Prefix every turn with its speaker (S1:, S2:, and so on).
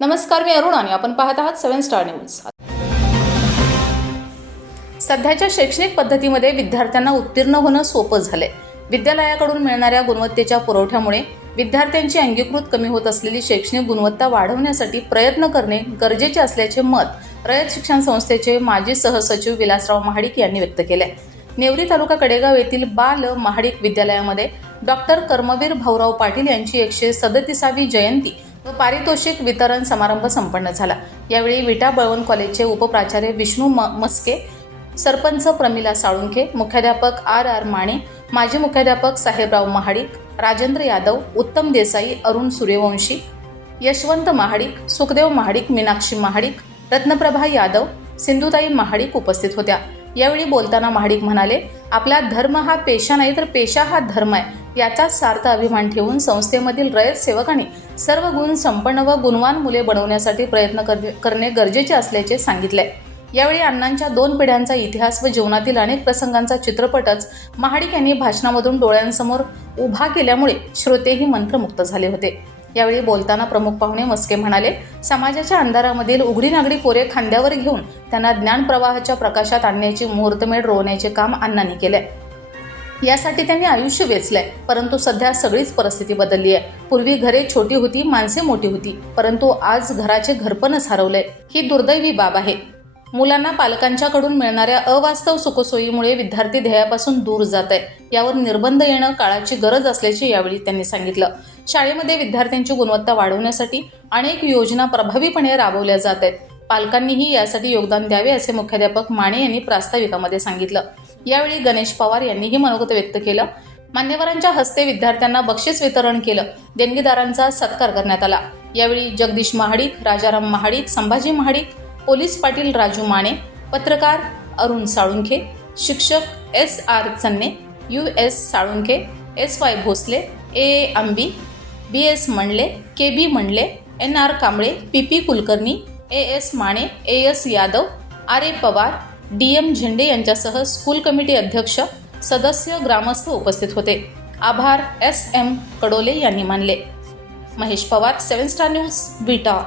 S1: नमस्कार मी अरुण आणि आपण पाहत आहात सेव्हन स्टार न्यूज. सध्याच्या शैक्षणिक पद्धतीमध्ये विद्यार्थ्यांना उत्तीर्ण होणं सोपं झालंय. विद्यालयाकडून मिळणाऱ्या गुणवत्तेच्या पुरवठ्यामुळे विद्यार्थ्यांची अंगीकृत कमी होत असलेली शैक्षणिक गुणवत्ता वाढवण्यासाठी प्रयत्न करणे गरजेचे असल्याचे मत रयत शिक्षण संस्थेचे माजी सहसचिव विलासराव महाडिक यांनी व्यक्त केले नेवरी तालुका कडेगाव येथील बाल महाडिक विद्यालयामध्ये डॉक्टर कर्मवीर भाऊराव पाटील यांची एकशे सदतीसावी जयंती व पारितोषिक वितरण समारंभ संपन्न झाला. यावेळी विटा बळवण कॉलेजचे उपप्राचार्य विष्णू म मस्के सरपंच प्रमिला साळुंखे मुख्याध्यापक आर आर माने माजी मुख्याध्यापक साहेबराव महाडिक राजेंद्र यादव उत्तम देसाई अरुण सूर्यवंशी यशवंत महाडिक सुखदेव महाडिक मीनाक्षी महाडिक रत्नप्रभा यादव सिंधुताई महाडिक उपस्थित होत्या. यावेळी बोलताना महाडिक म्हणाले आपला धर्म हा पेशा नाही तर पेशा हा धर्म आहे. याचाच सार्थ अभिमान ठेवून संस्थेमधील रयत सेवकांनी सर्व गुण संपन्न व गुणवान मुले बनवण्यासाठी प्रयत्न कर- करणे गरजेचे असल्याचे सांगितले. यावेळी अण्णांच्या दोन पिढ्यांचा इतिहास व जीवनातील अनेक प्रसंगांचा चित्रपटच महाडिक यांनी भाषणामधून डोळ्यांसमोर उभा केल्यामुळे श्रोतेही मंत्रमुक्त झाले होते. यावेळी बोलताना प्रमुख पाहुणे मस्के म्हणाले समाजाच्या अंधारामधील उघडी नागडी पोरे खांद्यावर घेऊन त्यांना ज्ञान प्रवाहाच्या प्रकाशात आणण्याची मुहूर्तमेढ रोवण्याचे काम अण्णांनी केले. यासाठी त्यांनी आयुष्य वेचलंय परंतु सध्या सगळीच परिस्थिती बदलली आहे. पूर्वी घरे छोटी होती माणसे मोठी होती परंतु आज घराचे घरपणच हरवलंय. ही दुर्दैवी बाब आहे. मुलांना पालकांच्याकडून मिळणाऱ्या अवास्तव सुखसोयीमुळे विद्यार्थी ध्येयापासून दूर जात आहे यावर निर्बंध येणं काळाची गरज असल्याचे यावेळी त्यांनी सांगितलं. शाळेमध्ये विद्यार्थ्यांची गुणवत्ता वाढवण्यासाठी अनेक योजना प्रभावीपणे राबवल्या जात आहेत. पालकांनीही यासाठी योगदान द्यावे असे मुख्याध्यापक माने यांनी प्रास्ताविकामध्ये सांगितलं. यावेळी गणेश पवार यांनीही मनोगत व्यक्त केलं. मान्यवरांच्या हस्ते विद्यार्थ्यांना बक्षीस वितरण केलं. देणगीदारांचा सत्कार करण्यात आला. यावेळी जगदीश महाडिक राजाराम महाडिक संभाजी महाडिक पोलीस पाटील राजू माने पत्रकार अरुण साळुंखे शिक्षक S R Channe U S Salunkhe S Y Bhosale A A Ambi B S Mandle K B Mandle N R Kamble P P Kulkarni A S Mane A S Yadav R A Pawar D M Zende यांच्यासह school committee अध्यक्ष सदस्य ग्रामस्थ उपस्थित होते. आभार S M Kadole यांनी मानले. Mahesh Pawar seven star news Vita.